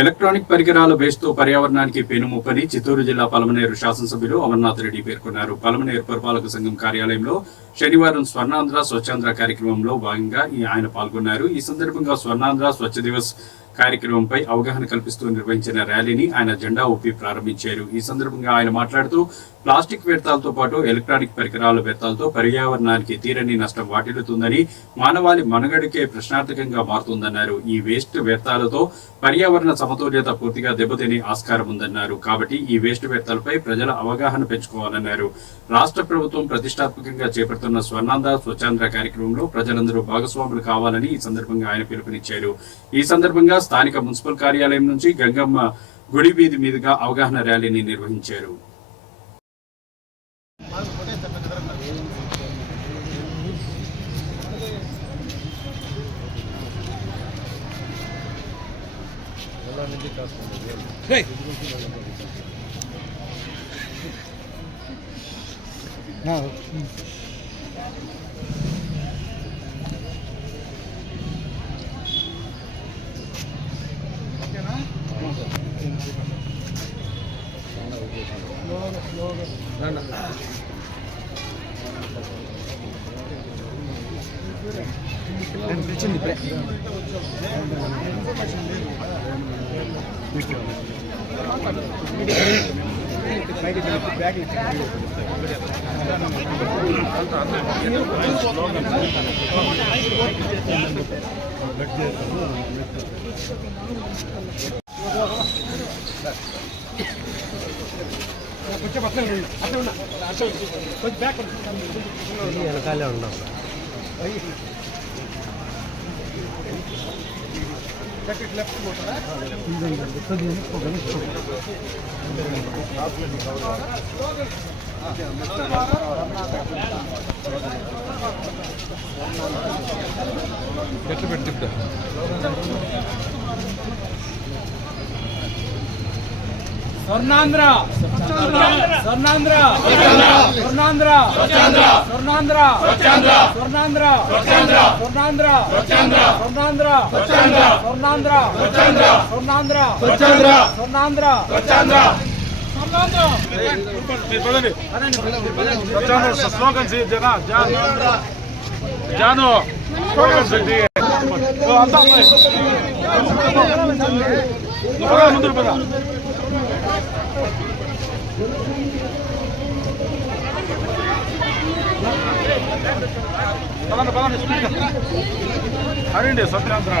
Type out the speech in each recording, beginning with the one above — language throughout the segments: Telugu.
ఎలక్ట్రానిక్ పరికరాల వేస్ట్తో పర్యావరణానికి పెనుముప్పని చిత్తూరు జిల్లా పలమనేరు శాసనసభ్యులు అమర్నాథ్ రెడ్డి పేర్కొన్నారు. పలమనేరు పురపాలక సంఘం కార్యాలయంలో శనివారం స్వర్ణాంధ్ర స్వచ్ఛాంధ్ర కార్యక్రమంలో భాగంగా ఆయన పాల్గొన్నారు. ఈ సందర్భంగా స్వర్ణాంధ్ర స్వచ్ఛ దివస్ కార్యక్రమంపై అవగాహన కల్పిస్తూ నిర్వహించిన ర్యాలీని ఆయన జెండా ఊపి ప్రారంభించారు. ఈ సందర్భంగా ఆయన మాట్లాడుతూ ప్లాస్టిక్ వ్యర్థాలతో పాటు ఎలక్ట్రానిక్ పరికరాల వ్యర్థాలతో పర్యావరణానికి తీరని నష్టం వాటిల్లుతుందని, మానవాళి మనుగడకే ప్రశ్నార్థకంగా మారుతుందన్నారు. ఈ వేస్ట్ వ్యర్థాలతో పర్యావరణ సమతుల్యత పూర్తిగా దెబ్బతినే ఆస్కారం ఉందన్నారు. కాబట్టి ఈ వేస్ట్ వ్యర్థాలపై ప్రజల అవగాహన పెంచుకోవాలన్నారు. రాష్ట్ర ప్రభుత్వం ప్రతిష్టాత్మకంగా చేపడుతున్న స్వర్ణాంధ్ర స్వచ్ఛాంధ్ర కార్యక్రమంలో ప్రజలందరూ భాగస్వాములు కావాలని ఈ సందర్భంగా ఆయన పిలుపునిచ్చారు. ఈ సందర్భంగా స్థానిక మున్సిపల్ కార్యాలయం నుంచి గంగమ్మ గుడి వీధి మీదుగా అవగాహన ర్యాలీని నిర్వహించారు. వెనకాలే ఉన్నాం. గట్టి పెట్టి స్వర్ణాంధ్ర స్వర్ణాంధ్ర స్వర్ణాంధ్ర స్వర్ణాంధ్ర స్వర్ణాంధ్ర స్వర్ణాంధ్ర స్వర్ణాంధ్ర స్వర్ణాంధ్ర స్వర్ణాంధ్ర స్వర్ణాంధ్ర స్లోగన్ జాను ముందు పద అరండి స్వతంత్ర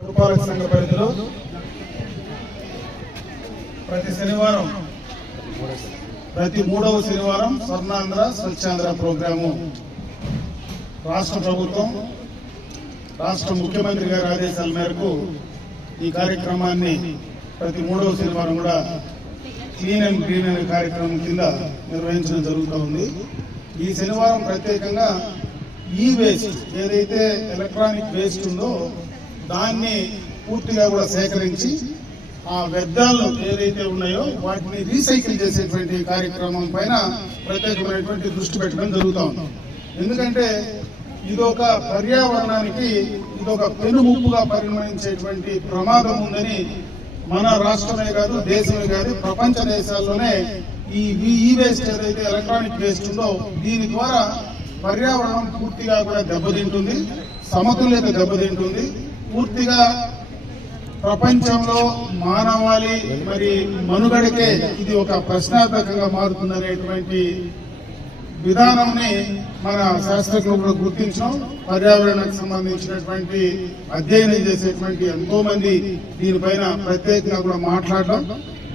పురపాలక సంఘ పరిధిలో ప్రతి మూడవ శనివారం స్వర్ణాంధ్ర స్వచ్ఛాంధ్ర ప్రోగ్రాము రాష్ట్ర ప్రభుత్వం రాష్ట్ర ముఖ్యమంత్రి గారి ఆదేశాల మేరకు ఈ కార్యక్రమాన్ని ప్రతి మూడవ శనివారం కూడా క్లీన్ అండ్ గ్రీన్ అనే కార్యక్రమం కింద నిర్వహించడం జరుగుతూ ఉంది. ఈ శనివారం ప్రత్యేకంగా ఈ వేస్ట్ ఏదైతే ఎలక్ట్రానిక్ వేస్ట్ ఉందో దాన్ని పూర్తిగా కూడా సేకరించి ఆ వ్యర్థాలు ఏదైతే ఉన్నాయో వాటిని రీసైకిల్ చేసేటువంటి కార్యక్రమం పైన ప్రత్యేకమైనటువంటి దృష్టి పెట్టడం జరుగుతూ ఉంది. ఎందుకంటే ఇదొక పర్యావరణానికి ఇదొక పెనుముప్పుగా పరిగణించేటువంటి ప్రమాదం ఉందని మన రాష్ట్రమే కాదు, దేశమే కాదు, ప్రపంచ దేశాల్లోనే ఈ వేస్ట్ ఏదైతే ఎలక్ట్రానిక్ వేస్ట్ ఉందో దీని ద్వారా పర్యావరణం పూర్తిగా కూడా దెబ్బతింటుంది, సమతుల్యత దెబ్బతింటుంది. పూర్తిగా ప్రపంచంలో మానవాళి మరి మనుగడకే ఇది ఒక ప్రశ్నార్థకంగా మారుతుందనేటువంటి విధానంని మన శాస్త్రజ్ఞులు గుర్తించడం, పర్యావరణానికి సంబంధించినటువంటి అధ్యయనం చేసేటువంటి ఎంతో మంది దీనిపైన ప్రత్యేకంగా కూడా మాట్లాడడం,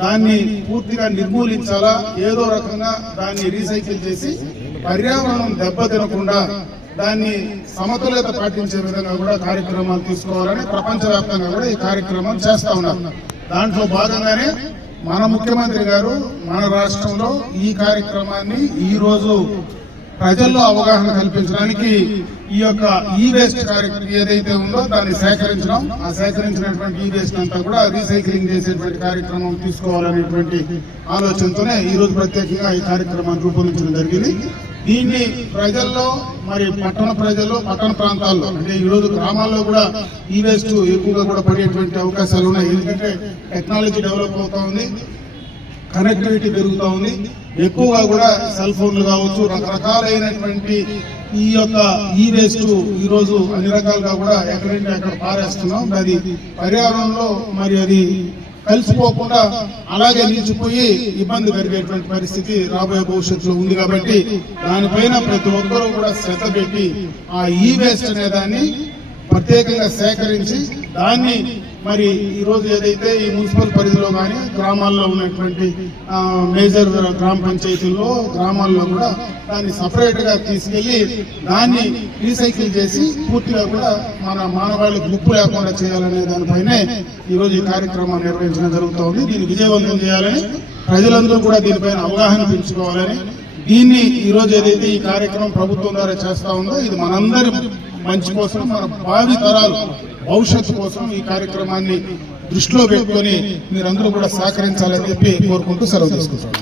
దాన్ని పూర్తిగా నిర్మూలించాలా, ఏదో రకంగా దాన్ని రీసైకిల్ చేసి పర్యావరణం దెబ్బతినకుండా దాన్ని సమతుల్యత పాటించే విధంగా కూడా కార్యక్రమాలు తీసుకోవాలని ప్రపంచవ్యాప్తంగా కూడా ఈ కార్యక్రమం చేస్తా ఉన్నారు. దాంట్లో భాగంగానే మన ముఖ్యమంత్రి గారు మన రాష్ట్రంలో ఈ కార్యక్రమాన్ని ఈ రోజు ప్రజల్లో అవగాహన కల్పించడానికి ఈ యొక్క ఈ వేస్ట్ కార్యక్రమం ఏదైతే ఉందో దాన్ని సేకరించడం, ఆ సేకరించినటువంటి ఈ వేస్ట్ అంతా కూడా రీసైక్లింగ్ చేసేటువంటి కార్యక్రమం తీసుకోవాలనేటువంటి ఆలోచనతోనే ఈ రోజు ప్రత్యేకంగా ఈ కార్యక్రమాన్ని రూపొందించడం జరిగింది. దీన్ని ప్రజల్లో మరి పట్టణ ప్రజల్లో పట్టణ ప్రాంతాల్లో అంటే ఈ రోజు గ్రామాల్లో కూడా ఈ వేస్ట్ ఎక్కువగా కూడా పడేటువంటి అవకాశాలు ఉన్నాయి. ఎందుకంటే టెక్నాలజీ డెవలప్ అవుతా ఉంది, కనెక్టివిటీ పెరుగుతూ ఉంది, ఎక్కువగా కూడా సెల్ ఫోన్లు కావచ్చు, రకరకాలైనటువంటి ఈ యొక్క ఈ వేస్ట్ ఈ రోజు అన్ని రకాలుగా కూడా ఎక్కడంటే అక్కడ పారేస్తున్నాం. అది పర్యావరణంలో మరి అది కలిసిపోకుండా అలాగే నిలిచిపోయి ఇబ్బంది కలిగేటువంటి పరిస్థితి రాబోయే భవిష్యత్తులో ఉంది. కాబట్టి దానిపైన ప్రతి ఒక్కరూ కూడా శ్రద్ధ పెట్టి ఆ ఈ వేస్ట్ అనే దాన్ని ప్రత్యేకంగా సేకరించి దాన్ని మరి ఈ రోజు ఏదైతే ఈ మున్సిపల్ పరిధిలో కానీ గ్రామాల్లో ఉన్నటువంటి మేజర్ గ్రామ పంచాయతీల్లో గ్రామాల్లో కూడా దాన్ని సపరేట్ గా తీసుకెళ్లి దాన్ని రీసైకిల్ చేసి పూర్తిగా కూడా మన మానవాళికి ముప్పు లేకుండా చేయాలనే దానిపైనే ఈ రోజు ఈ కార్యక్రమాన్ని నిర్వహించడం జరుగుతూ ఉంది. దీన్ని విజయవంతం చేయాలని, ప్రజలందరూ కూడా దీనిపైన అవగాహన పెంచుకోవాలని, దీన్ని ఈ రోజు ఏదైతే ఈ కార్యక్రమం ప్రభుత్వం ద్వారా చేస్తా ఉందో ఇది మనందరి మంచి కోసం, మన భావి తరాలు భవిష్యత్తు కోసం ఈ కార్యక్రమాన్ని దృష్టిలో పెట్టుకొని మీరందరూ కూడా సహకరించాలని చెప్పి కోరుకుంటూ సెలవు తీసుకుంటాం.